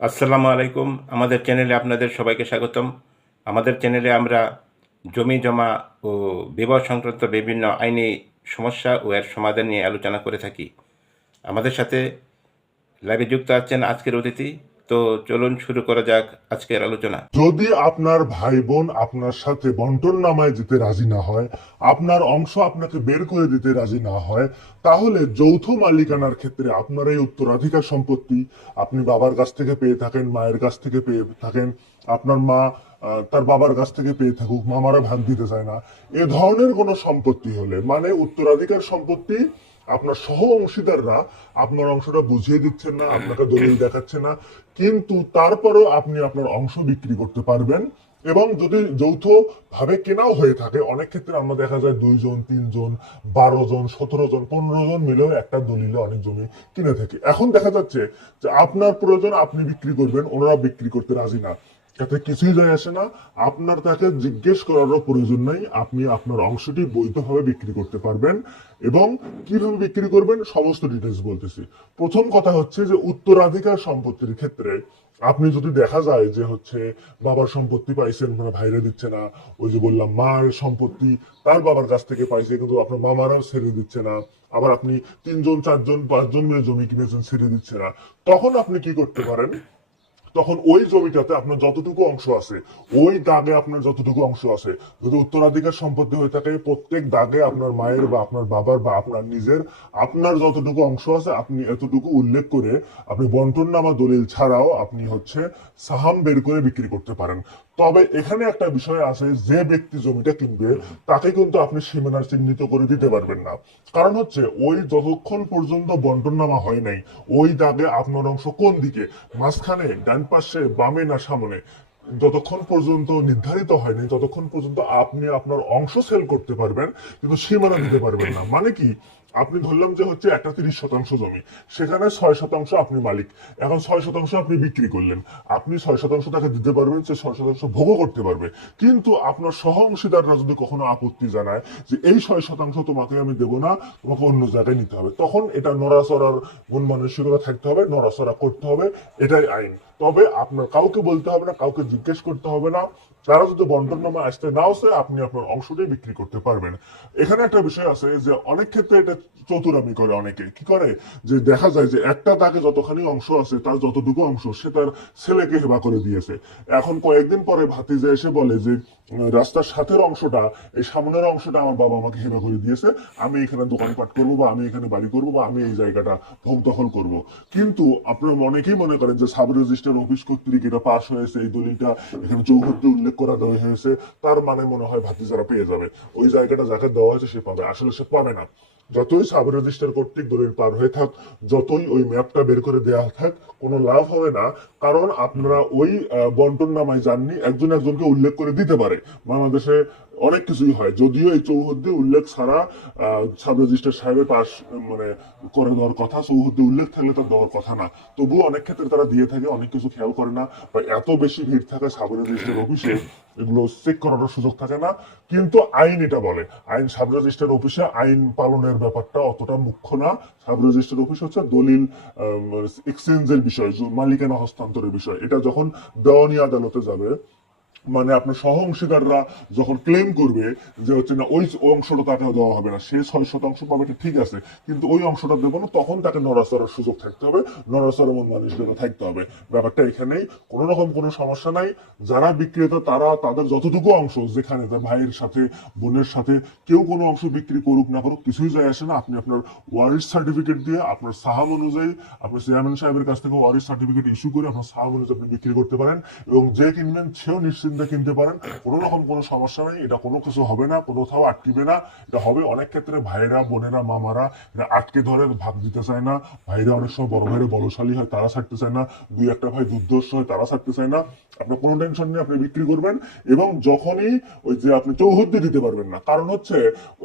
আসসালামু আলাইকুম। আমাদের চ্যানেলে আপনাদের সবাইকে স্বাগতম। আমাদের চ্যানেলে আমরা জমি জমা ও বিবাহ সংক্রান্ত বিভিন্ন আইনি সমস্যা ও এর সমাধান নিয়ে আলোচনা করে থাকি। আমাদের সাথে লাইভে যুক্ত আছেন আজকের অতিথি। তো চলুন শুরু করা যাক আজকের আলোচনা। যদি আপনার ভাই বোন আপনার সাথে বন্টন নামায় দিতে রাজি না হয়, আপনার অংশ আপনাকে বের করে দিতে রাজি না হয়, তাহলে যৌথ মালিকানার ক্ষেত্রে আপনার এই উত্তরাধিকার সম্পত্তি আপনি বাবার কাছ থেকে পেয়ে থাকেন, মায়ের কাছ থেকে পেয়ে থাকেন, আপনার মা তার বাবার কাছ থেকে পেয়ে থাকুক, মামারা ভাগ দিতে চায় না, এ ধরনের কোনো সম্পত্তি হলে মানে উত্তরাধিকার সম্পত্তি আপনার সহ অংশীদাররা আপনার অংশটা বুঝিয়ে দিচ্ছেন না, আপনাকে দলিল দেখাচ্ছে না, কিন্তু তারপরেও আপনি আপনার অংশ বিক্রি করতে পারবেন। এবং যদি যৌথ ভাবে কেনাও হয়ে থাকে, অনেক ক্ষেত্রে আমরা দেখা যায় 2 জন 3 জন 12 জন 17 জন 15 জন মিলেও একটা দলিলে অনেক জমি কিনে থাকে। এখন দেখা যাচ্ছে যে আপনার প্রয়োজন আপনি বিক্রি করবেন, ওনারা বিক্রি করতে রাজি না, তাতে কিছুই যায় আসে না। আপনার তাকে জিজ্ঞেস করারও প্রয়োজন নাই, আপনি আপনার অংশটি বৈধভাবে বিক্রি করতে পারবেন। এবং কিভাবে বিক্রি করবেন সমস্ত ডিটেলস বলতেছি। প্রথম কথা হচ্ছে যে উত্তরাধিকার সম্পত্তির ক্ষেত্রে আপনি যদি দেখা যায় যে হচ্ছে বাবার সম্পত্তি পাইছেন মানে ভাইরা দিচ্ছে না, ওই যে বললাম মার সম্পত্তি তার বাবার কাছ থেকে পাইছে কিন্তু আপনার মামারাও ছেড়ে দিচ্ছে না, আবার আপনি 3 জন 4 জন 5 জন মিলে জমি কিনেছেন ছেড়ে দিচ্ছে না, তখন আপনি কি করতে পারেন? তখন ওই জমিটাতে আপনার যতটুকু অংশ আছে, ওই দাগে আপনার যতটুকু অংশ আছে, যদি উত্তরাধিকার সম্পত্তি হয়ে থাকে, প্রত্যেক দাগে আপনার মায়ের বা আপনার বাবার বা আপনার নিজের আপনার যতটুকু অংশ আছে আপনি এতটুকু উল্লেখ করে আপনি বন্টননামা দলিল ছাড়াও আপনি হচ্ছে সাহাম বের করে বিক্রি করতে পারেন। তবে এখানে একটা বিষয় আছে, যে ব্যক্তি জমিটা কিনবে তাকে কিন্তু আপনি সীমানা চিহ্নিত করে দিতে পারবেন না। কারণ হচ্ছে ওই যতক্ষণ পর্যন্ত বন্টননামা হয় নাই, ওই দাগে আপনার অংশ কোন দিকে, মাঝখানে, ডান পাশে, বামে না সামনে, যতক্ষণ পর্যন্ত নির্ধারিত হয়নি ততক্ষণ পর্যন্ত আপনি আপনার অংশ সেল করতে পারবেন কিন্তু সীমানা দিতে পারবেন না। মানে কি, আপনি ধরলাম যে হচ্ছে একটা 30 শতাংশ জমি, সেখানে 6 শতাংশ আপনি মালিক, এখন 6 শতাংশ আপনি বিক্রি করলেন, আপনি 6 শতাংশ তাকে দিতে পারবেন, সে 6 শতাংশ ভোগও করতে পারবে। কিন্তু আপনার সহ অংশীদাররা যদি কখনো আপত্তি জানায় যে এই 6 শতাংশ তোমাকে আমি দেবো না, তোমাকে অন্য জায়গায় নিতে হবে, তখন এটা নড়াচড়ার মন মানসিকতা থাকতে হবে, নড়াচড়া করতে হবে, এটাই আইন। তবে আপনার কাউকে বলতে হবে না, কাউকে জিজ্ঞেস করতে হবে না, তারা যদি বন্টননামা আসতে নাও চায় আপনি আপনার অংশটাই বিক্রি করতে পারবেন। এখানে একটা বিষয় আছে যে অনেক ক্ষেত্রে এটা চতুরামি করে, অনেকে কি করে যে দেখা যায় যে একটা দাগে যতখানি অংশ আছে তার যতটুকু অংশ সে তার ছেলেকে হেবা করে দিয়েছে। এখন কয়েকদিন পরে ভাতিজা এসে বলে যে রাস্তার সাথের অংশটা, এই সামনের অংশটা আমার বাবা আমাকে হেবা করে দিয়েছে, আমি এখানে দোকানপাট করবো বা আমি এখানে বাড়ি করবো বা আমি এই জায়গাটা ভোগ দখল করব। কিন্তু আপনারা অনেকেই মনে করেন যে সাব রেজিস্টার অফিস কর্তৃক এটা পাশ হয়েছে, এই দলিলটা এখানে চৌহদ্দি উল্লেখ করা দেওয়া হয়েছে, তার মানে মনে হয় ভাতিজারা পেয়ে যাবে, ওই জায়গাটা যাকে দেওয়া হয়েছে সে পাবে। আসলে সে পাবে না। যতই সাব রেজিস্টার কর্তৃক দলিল পার হয়ে থাক, যতই ওই ম্যাপটা বের করে দেওয়া থাক, কোনো লাভ হবে না। কারণ আপনারা ওই বন্টন নামায় যাননি, একজন একজনকে উল্লেখ করে দিতে পারে। বাংলাদেশে অনেক কিছুই হয়, যদিও এই চৌহদ্দি উল্লেখ ছাড়া সাব রেজিস্টার সাহেবের পাশ মানে করে দেওয়ার কথা, চৌহদ্দি উল্লেখ থাকলে তার দেওয়ার কথা না, তবুও অনেক ক্ষেত্রে তারা দিয়ে থাকে, অনেক কিছু খেয়াল করে না, বা এত বেশি ভিড় থাকে সাব রেজিস্টার অফিসে এগুলো চেক করার সুযোগ থাকে না। কিন্তু আইন এটা বলে, আইন সাব রেজিস্টার অফিসে আইন পালনের ব্যাপারটা অতটা মুখ্য না। সাব রেজিস্টার অফিস হচ্ছে দলিল এক্সচেঞ্জের বিষয়, মালিকানা হস্তান্তরের বিষয়। এটা যখন দেওয়ানি আদালতে যাবে, মানে আপনার সহ অংশীদাররা যখন ক্লেম করবে যে হচ্ছে না ওই অংশটা তাকে দেওয়া হবে না, সে 6 শতাংশ পাবে, এটা ঠিক আছে, কিন্তু ওই অংশটা দেবো না, তখন তাকে নড়াচড়ার সুযোগ থাকতে হবে, নড়াচড়া মন মানসিকতা থাকতে হবে। ব্যাপারটা এখানেই, কোনো রকম কোনো সমস্যা নাই। যারা বিক্রেতা তারা তাদের যতটুকু অংশ, যেখানে তার ভাইয়ের সাথে বোনের সাথে কেউ কোনো অংশ বিক্রি করুক না করুক কিছুই যায় আসে না, আপনি আপনার ওয়ারিশ সার্টিফিকেট দিয়ে আপনার সাহাম অনুযায়ী আপনার চেয়ারম্যান সাহেবের কাছ থেকে ওয়ারিশ সার্টিফিকেট ইস্যু করে আপনার সাহাম অনুযায়ী আপনি বিক্রি করতে পারেন, এবং যে কিনবেন সেও নিশ্চিন্তে কিনতে পারেন, কোনো রকম কোনো সমস্যা নেই। এটা কোনো কিছু হবে না, কোথাও আটকিবে না। এটা হবে অনেক ক্ষেত্রে ভাইরা বোনেরা মামারা এটা আটকে ধরে, ভাগ দিতে চায় না, ভাইরা অনেক সময় বড় ভাইরা বলশালী হয়, তারা ছাড়তে চায় না, দুই একটা ভাই দুর্দর্শ হয়, তারা ছাড়তে চায় না। আপনার কোনো টেনশন নেই, আপনি বিক্রি করবেন। এবং যখনই ওই যে আপনি চৌহদ্দি দিতে পারবেন না, কারণ হচ্ছে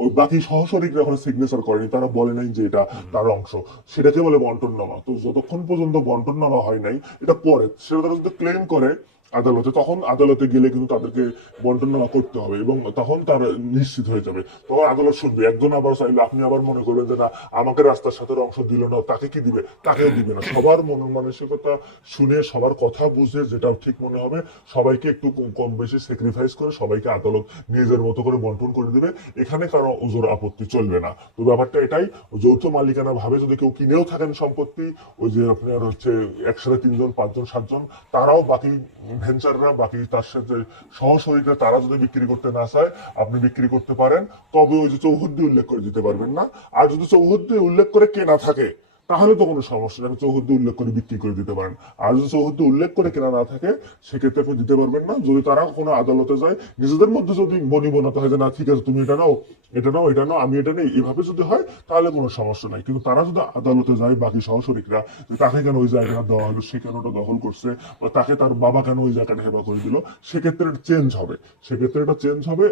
ওই বাকি সহশরিকরা এখন সিগনেচার করেনি, তারা বলে নাই যে এটা তার অংশ, সেটাকে বলে বন্টন নামা। তো যতক্ষণ পর্যন্ত বন্টন নামা হয় নাই, এটা পরে সেটা তারা যদি ক্লেম করে, আদালতে, তখন আদালতে গেলে কিন্তু তাদেরকে বন্টনামা করতে হবে এবং তখন তার নিশ্চিত হয়ে যাবে, তখন আদালত শুনবে। একজন আবার চাইলে আপনি আবার মনে করবেন যে না আমাকে রাস্তার সাথে অংশ দিল না, তাকে কি দিবে, তাকেও দিবে না। সবার মন মানসিকতা শুনে সবার কথা বুঝে যেটা ঠিক মনে হবে সবাইকে একটু কম বেশি স্যাক্রিফাইস করে সবাইকে আদালত নিজের মতো করে বন্টন করে দিবে, এখানে কারো ওজোর আপত্তি চলবে না। তো ব্যাপারটা এটাই, যৌথ মালিকানা ভাবে যদি কেউ কিনেও থাকেন সম্পত্তি, ওই যে আপনার হচ্ছে একসাথে 3 জন 5 জন 7 জন, তারাও বাকি ভেঞ্চাররা বাকি তার সাথে সহশরীরা তারা যদি বিক্রি করতে না চায় আপনি বিক্রি করতে পারেন, তবে ওই যে চৌহদ্দি উল্লেখ করে দিতে পারবেন না। আর যদি চৌহদ্দি উল্লেখ করে কেনা থাকে তাহলে তো কোনো সমস্যা নেই, চৌহদ্দি উল্লেখ করে বিক্রি করে দিতে পারেন। আর যদি চৌহদ্দি উল্লেখ করে কেনা না থাকে সেক্ষেত্রে আপনি দিতে পারবেন না। যদি তারা কোনো আদালতে যায় নিজেদের মধ্যে যদি বনিবনাতে হয় যে না ঠিক আছে তুমি এটা নাও এটা নাও এটা নাও আমি এটা নেই, এভাবে যদি হয় তাহলে কোনো সমস্যা নাই। কিন্তু তারা যদি আদালতে যায় বাকি সহশরিকরা, যে তাকে কেন ওই জায়গাটা দেওয়া হলো, সে কেন ওটা দখল করছে, বা তাকে তার বাবা কেন ওই জায়গাটা হেবা করে দিল, সেক্ষেত্রে চেঞ্জ হবে, সেক্ষেত্রে এটা চেঞ্জ হবে।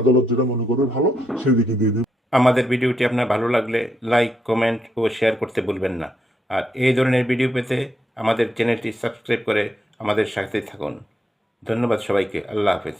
আদালত যেটা মনে করবে ভালো সেদিকে দিয়ে দেবে। আমাদের ভিডিওটি আপনার ভালো লাগলে লাইক, কমেন্ট ও শেয়ার করতে ভুলবেন না। আর এই ধরনের ভিডিও পেতে আমাদের চ্যানেলটি সাবস্ক্রাইব করে আমাদের সাথে থাকুন। ধন্যবাদ সবাইকে। আল্লাহ হাফেজ।